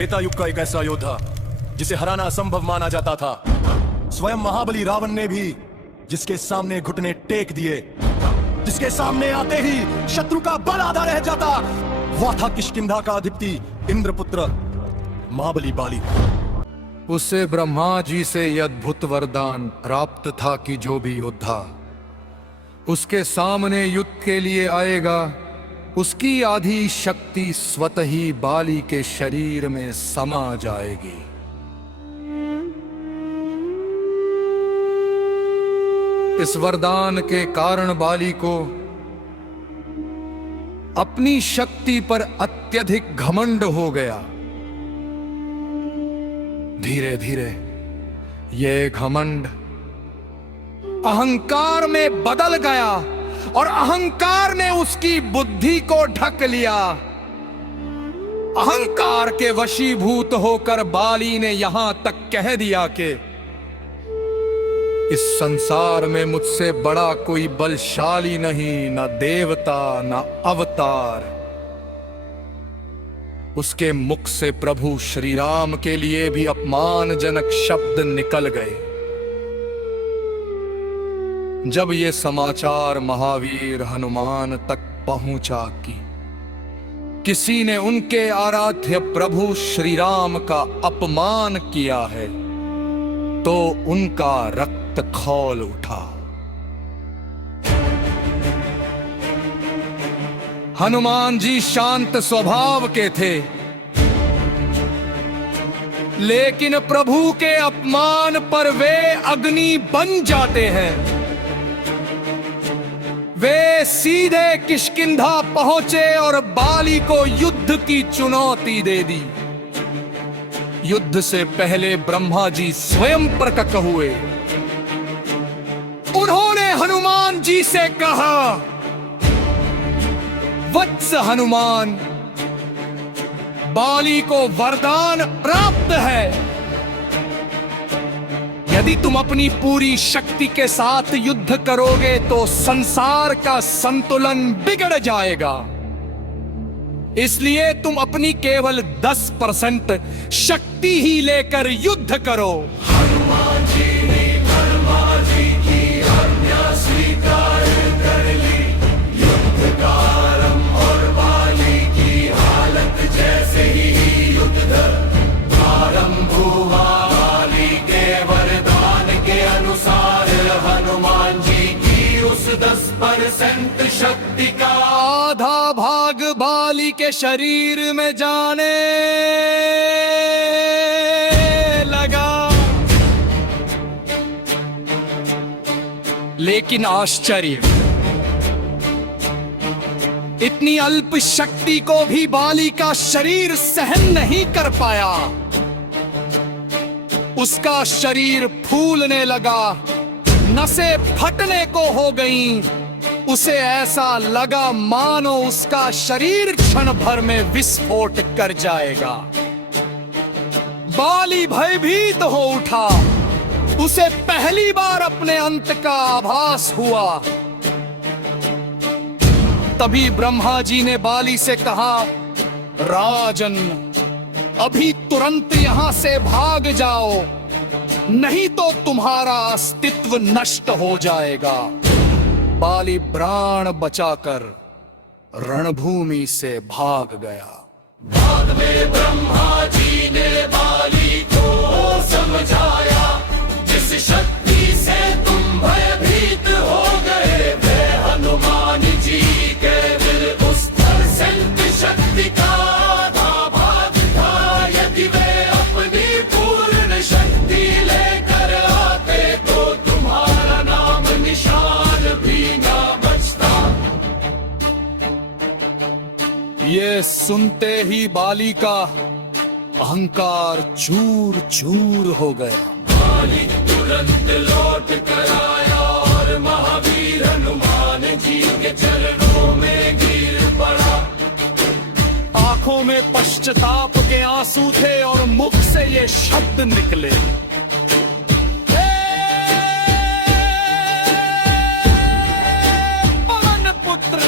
त्रेता युग का एक ऐसा योद्धा जिसे हराना असंभव माना जाता था। स्वयं महाबली रावण ने भी जिसके सामने घुटने टेक दिए, जिसके सामने आते ही शत्रु का बल आधा रह जाता, वह था किष्किंधा का अधिपति इंद्रपुत्र महाबली बाली। उसे ब्रह्मा जी से यह अद्भुत वरदान प्राप्त था कि जो भी योद्धा उसके सामने युद्ध के लिए आएगा, उसकी आधी शक्ति स्वतः ही बाली के शरीर में समा जाएगी। इस वरदान के कारण बाली को अपनी शक्ति पर अत्यधिक घमंड हो गया। धीरे धीरे ये घमंड अहंकार में बदल गया और अहंकार ने उसकी बुद्धि को ढक लिया। अहंकार के वशीभूत होकर बाली ने यहां तक कह दिया कि इस संसार में मुझसे बड़ा कोई बलशाली नहीं, न देवता न अवतार। उसके मुख से प्रभु श्री राम के लिए भी अपमानजनक शब्द निकल गए। जब ये समाचार महावीर हनुमान तक पहुंचा कि किसी ने उनके आराध्य प्रभु श्री राम का अपमान किया है, तो उनका रक्त खौल उठा। हनुमान जी शांत स्वभाव के थे, लेकिन प्रभु के अपमान पर वे अग्नि बन जाते हैं। वे सीधे किष्किंधा पहुंचे और बाली को युद्ध की चुनौती दे दी। युद्ध से पहले ब्रह्मा जी स्वयं प्रकट हुए। उन्होंने हनुमान जी से कहा, वत्स हनुमान, बाली को वरदान प्राप्त है। यदि तुम अपनी पूरी शक्ति के साथ युद्ध करोगे तो संसार का संतुलन बिगड़ जाएगा। इसलिए तुम अपनी केवल 10% शक्ति ही लेकर युद्ध करो। हनुमान जी ने ब्रह्मा जी की आज्ञा स्वीकार कर ली। युद्ध का आरंभ और बाली की हालत जैसे ही युद्ध आरंभ हुआ, बाली के वरदान के अनुसार हनुमान जी की उस 10% शक्ति का आधा भाग बाली के शरीर में जाने लगा। लेकिन आश्चर्य, इतनी अल्प शक्ति को भी बाली का शरीर सहन नहीं कर पाया। उसका शरीर फूलने लगा, नसें फटने को हो गईं। उसे ऐसा लगा मानो उसका शरीर क्षण भर में विस्फोट कर जाएगा। बाली भयभीत हो उठा। उसे पहली बार अपने अंत का आभास हुआ। तभी ब्रह्मा जी ने बाली से कहा, राजन, अभी तुरंत यहां से भाग जाओ, नहीं तो तुम्हारा अस्तित्व नष्ट हो जाएगा। बाली प्राण बचाकर रणभूमि से भाग गया। बाद में ब्रह्मा जी ने बाली को समझाया, जिस शक्ति से तुम भयभीत हो गए, वे हनुमान जी के दिल उस 10% शक्ति का आधा भाग था। यदि वे अपनी पूर्ण शक्ति लेकर आते तो तुम्हारा नाम निशान भी ना बचता। ये सुनते ही बाली का अहंकार चूर चूर हो गया। बाली तुरंत लौट कर आया और महावीर हनुमान जी के चरणों में गिर पड़ा। आंखों में पश्चाताप के आंसू थे और मुख से ये शब्द निकले, पवन पुत्र,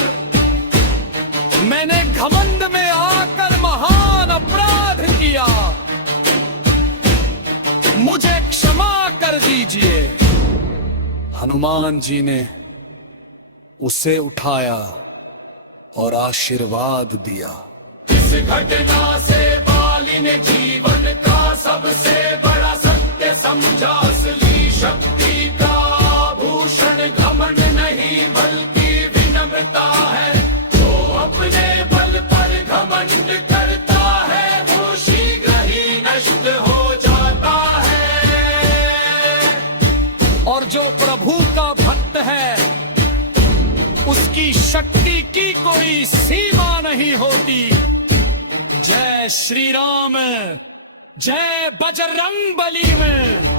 मैंने घमंड में आकर महान अपराध किया। कीजिए। हनुमान जी ने उसे उठाया और आशीर्वाद दिया। इस घटना से बाली ने जीवन का सबसे बड़ा सत्य समझा। असली शक्ति का भूषण घमंड नहीं बल्कि विनम्रता है। जो अपने बल पर घमंड करता है वो शीघ्र ही नष्ट हो जाता है। और जो प्रभु का भक्त है उसकी शक्ति की कोई सीमा नहीं होती। जय श्री राम, जय बजरंग बली में।